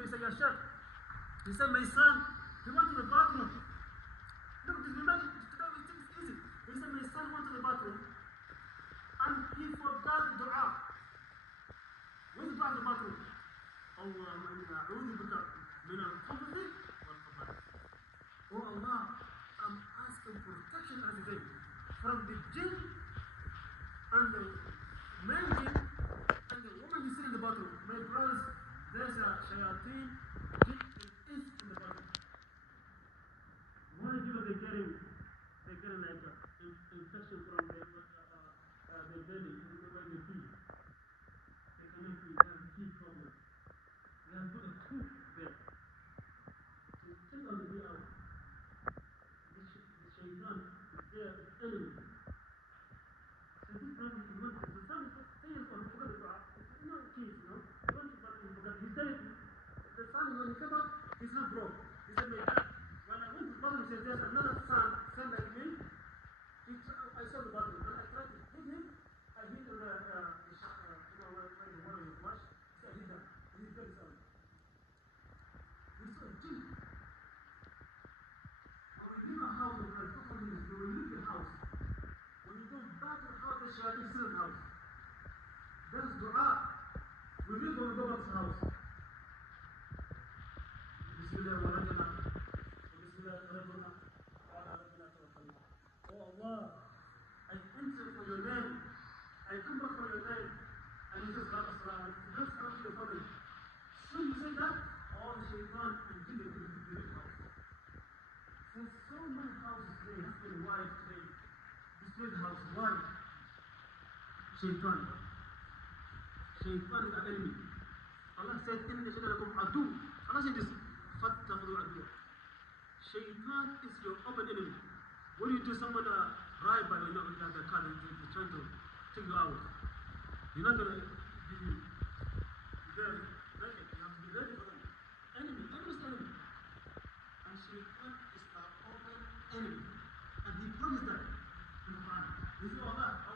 me, he said, "Ya Sheikh," he said, "My son, he went to the bathroom." Look, this remember, it's easy. He said, "My son went to the bathroom and he forgot the dua." What's the dua in the bathroom? اللهم إني أعوذ بك من الخبث والخبائث. Oh Allah, I'm asking protection as a thing from the jinn and the man jinn and the woman you see in the bathroom. My brothers, there's a shayateen, jinn and ins in the bathroom. Why people they're getting like infection from their belly, where they pee. They cannot pee, they have a pee problem. They have put a tooth there. So think on the way out. The shaitan is there, it's enemy. So this brother is not, the son is 10 years old, he forgot the dua. It's not kids, you know. He went to the bathroom, he forgot. He said it. The son, when he came back, his hand broke. He said, "My dad, when I went to the bathroom, he said, there's another son like me. I saw the bathroom, and I tried to hit him. I hit on the where the water is washed. So I hit that, and he fell down. We saw a jinn. When we leave a house, when we leave the house, when you go back to the house, the shayateen is still in the house. That's dua. We leave when we go back to the house. Bismillah wa rajana. Bismillah wa rajana. Oh Allah, I enter for your name. I come back for your name. And you just wrap us around. Just come to your family. So you say that, all the shaitan and jinn will be in the house. There's so many houses today, husband and wife today. Destroy the house. Why? Shaitan. Shaitan is our enemy. Allah said, "Inna shaytanakum adu." Allah said this. Fattakhudhu adu. Shaitan is your open enemy. What do you do? Someone ride by you know, like a car, they're trying to take you out. You're not going to be very ready. You have to be ready for them. Enemy is enemy. And Shaitan is our open enemy. And he promised that in the Quran. He said, Allah,